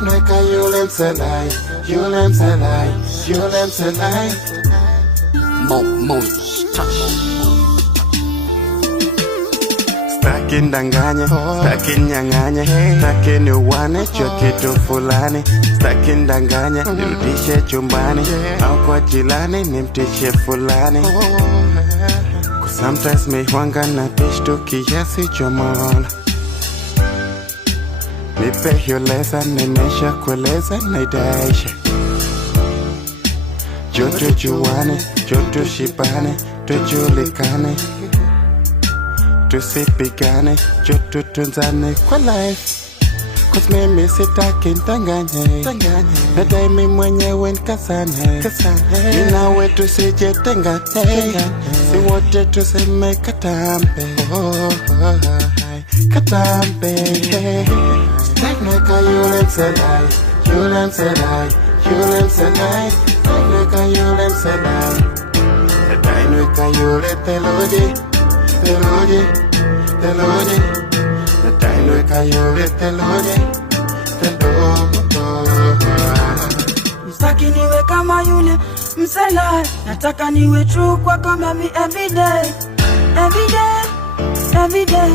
noi ca Iulem să lai, Iulem să lai, Iulem să lai. Staki ndanganye, staki nyang'anye, staki niuane kitu fulani. Staki ndanganye, nirudishe chumbani, au kwa jilani nimtishe fulani. Sometimes me huanga na tishtu kiasi cha maana. Nipe hiyo lesa nimesha kueleza na idaisha. Joto juane, joto shibane, tujulikane. Tusipigane, joto tunzane kwa life. Cause mimi sitaki ndanganye, nadai mimi mwenyewe nkasane. Mimi nawe tusijetengane, si wote tuseme katambe. Katambe. Staki noi ca Iulem să lai, Iulem să lai, Iulem să lai. Staki noi ca Iulem să lai, nadai noi ca Iule te ludi, te ludi, te ludi. Nadai noi ca Iule te ludi, te ludi. Sitaki niwe kama yule mselai, nataka niwe true kwako mami everyday, everyday, everyday,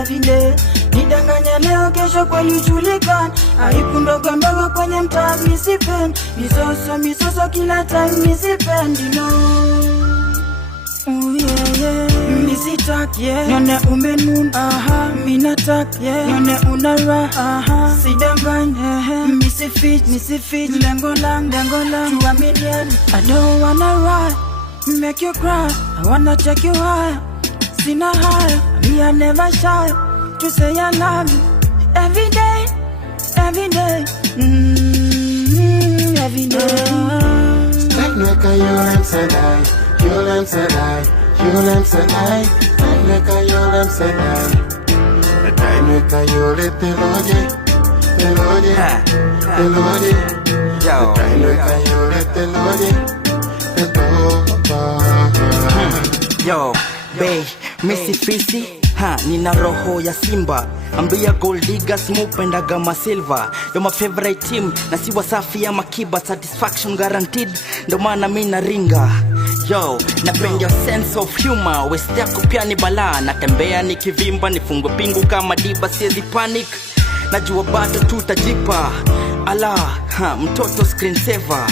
everyday. Nidanganya leo kesho kweli julikani, aibu ndogo ndogo kwenye mtaa misipendi, misoso kila time misipendi no. Misitaki nione umenuna, minataki nione unara, sidanganye misifit lengo lang tuaminiani. I don't wanna ride, make you cry, I wanna check you higher. Sina higher, me I never shy to say I love you every day, every day, every day. Staki noi ca Iulem să lai, Iulem să lai, Iulem să lai. Staki noi ca Iulem să lai, nadai noi ca Iule te ludi, te ludi, te ludi. Nadai noi ca Iule te ludi, te ludi. Yo, bae, Missy Fisi, nina roho ya simba. Ambia gold diggers mupendaga masilva. You're my favorite team, na si Wasafi ama Kiba. Satisfaction guaranteed, ndo maana mina ringa. Yo, napenda your sense of humor. West yako pia ni balaa. Natembea nikivimba, nifungwe pingu kama diba, siezi panic. Najua bado tutajipa. Mtoto screensaver.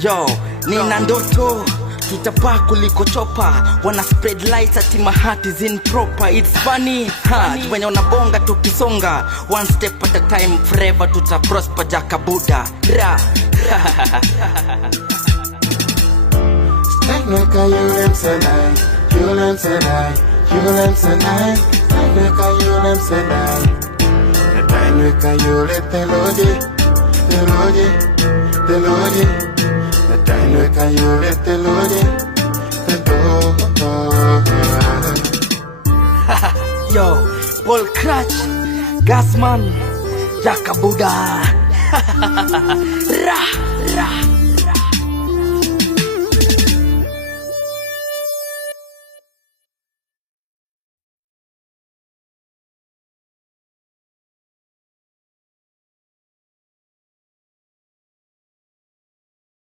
Yo, nina ndoto tutapaa kuliko chopa. Wanna spread lights ati my heart is improper. It's funny, wenye unabonga tukisonga. One step at a time, forever tuta prosper jaka Buddha. Staki noi ca Iulem să lai, Iulem să lai, Iulem să lai. Staki noi ca Iulem să lai, nadai noi ca Iule te ludi, te ludi, te ludi. Nadai noi ca Iule te ludi, te ludi. Yo, Paul Crutch, Gasman, Jaka Buddha. Ra.